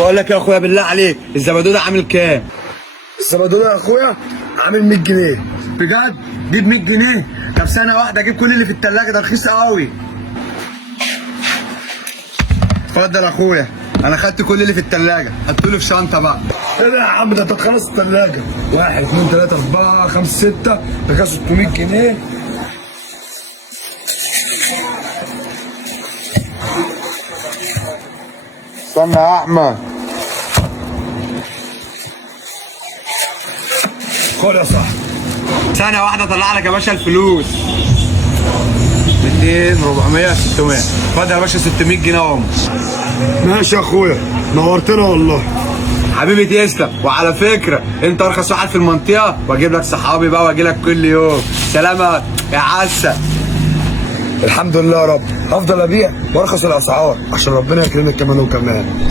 بقول لك يا اخويا بالله عليك الزبادو ده عامل كام؟ الزبادو يا اخويا عامل 100 جنيه. بجد؟ جيب 100 جنيه؟ طب ثانية واحدة اجيب كل اللي في التلاجة ده رخيص قوي. اتفضل يا اخويا، انا خدت كل اللي في التلاجة، حطولي في شنطة بقى. ايه ده يا عم؟ ده انت تخلص الثلاجه. 1 2 3 4 5 6 ده كده 600 جنيه. استنى يا احمد. خد يا صاحبي. ثانية واحدة اطلع لك يا باشا الفلوس. 200 400 600. اتفضل يا باشا 600 جنيه اهم. ماشي يا اخويا، نورتنا والله. حبيبي تسلم، وعلى فكرة انت ارخص واحد في المنطقة، واجيب لك صحابي بقى واجي لك كل يوم. سلامات يا عسل. الحمد لله يا رب، هفضل ابيع وارخص الاسعار عشان ربنا يكرمك كمان وكمان.